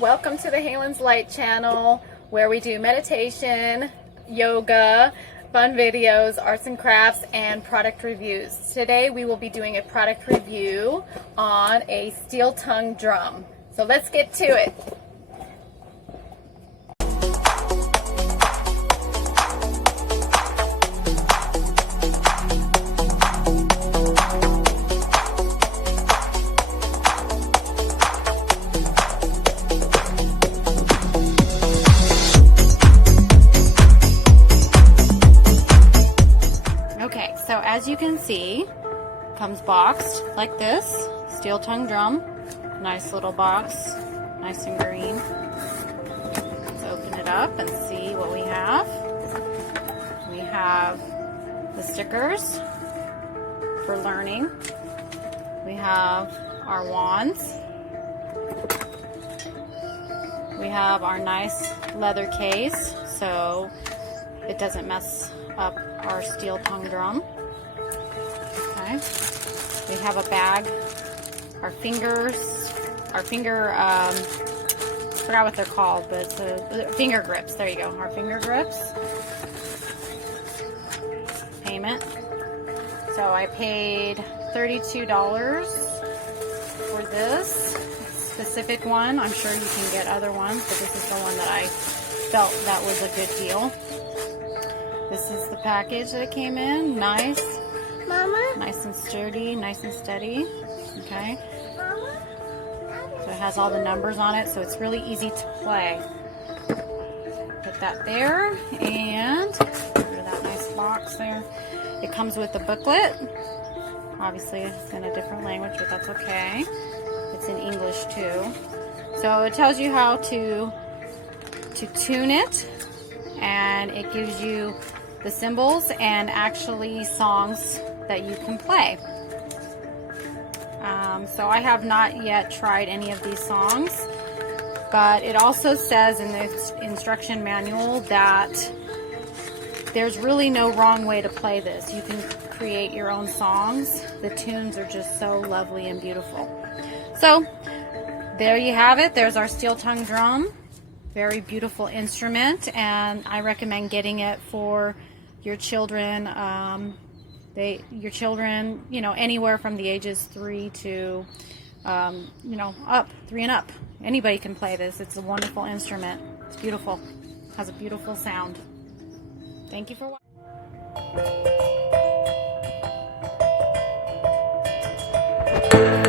welcome to the Halen's Light channel, where we do meditation, yoga, fun videos, arts and crafts, and product reviews. Today we will be doing a product review on a steel tongue drum. So let's get to it. Okay, so as you can see, it comes boxed like this, steel tongue drum. Nice little box, nice and green. Let's open it up and see what we have. We have the stickers for learning. We have our wands. We have our nice leather case so it doesn't mess up our steel tongue drum. Okay. We have a bag, our finger, I forgot what they're called, but it's finger grips. There you go, our finger grips. Payment. So I paid $32 for this specific one. I'm sure you can get other ones, but this is the one that I felt that was a good deal. This is the package that it came in. Nice. Mama? Nice and sturdy, nice and steady. Okay. Mama? So it has all the numbers on it, so it's really easy to play. Put that there, and look at that nice box there. It comes with a booklet. Obviously, it's in a different language, but that's okay. It's in English too. So it tells you how to tune it, and it gives you the symbols and actually songs that you can play. So I have not yet tried any of these songs, but it also says in the instruction manual that there's really no wrong way to play this. You can create your own songs. The tunes are just so lovely and beautiful. So there you have it. There's our steel tongue drum. Very beautiful instrument, and I recommend getting it for your children. Your children, anywhere from the ages 3 to, up, 3 and up. Anybody can play this. It's a wonderful instrument. It's beautiful. Has a beautiful sound. Thank you for watching.